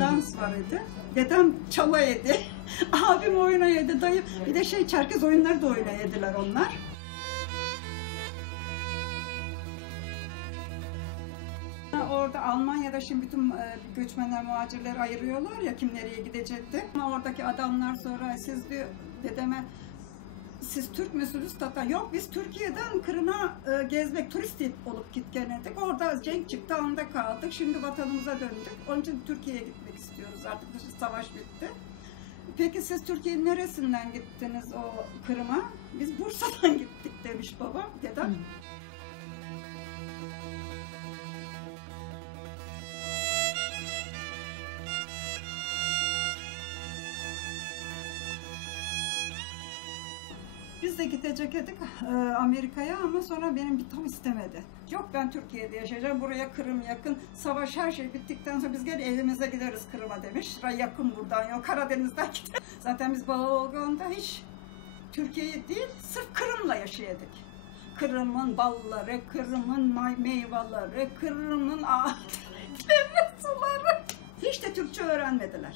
dans var idi. Dedem çala yedi. Abim oyuna yedi, dayım. Bir de Çerkez oyunları da oyuna yediler onlar. Orada Almanya'da şimdi bütün göçmenler, muhacirleri ayırıyorlar ya, kim nereye gidecekti. Ama oradaki adamlar sonra siz diyor dedeme, siz Türk müsünüz? Tatar. Yok, biz Türkiye'den Kırım'a gezmek, turist olup gitkenledik. Orada cenk çıktı, onda kaldık. Şimdi vatanımıza döndük. Onun için Türkiye'ye gitmek istiyoruz. Artık savaş bitti. Peki siz Türkiye'nin neresinden gittiniz o Kırım'a? Biz Bursa'dan gittik demiş babam, dedem. Biz de gidecektik Amerika'ya ama sonra benim bir tam istemedi. Yok, ben Türkiye'de yaşayacağım, buraya Kırım yakın, savaş her şey bittikten sonra biz gel evimize gideriz Kırım'a demiş. Yakın buradan, yok Karadeniz'den gideriz. Zaten biz Bağolgan'da hiç Türkiye'yi değil, sırf Kırım'la yaşayadık. Kırım'ın balları, Kırım'ın meyveleri, Kırım'ın suları. Hiç de Türkçe öğrenmediler.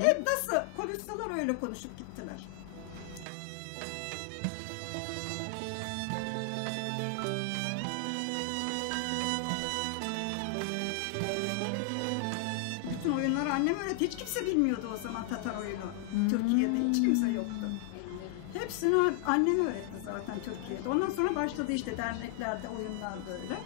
Hep nasıl konuşsalar öyle konuşup gittiler. Bütün oyunları annem öğretti. Hiç kimse bilmiyordu o zaman Tatar oyunu. Türkiye'de hiç kimse yoktu. Hepsini annem öğretti zaten Türkiye'de. Ondan sonra başladı işte derneklerde oyunlar böyle.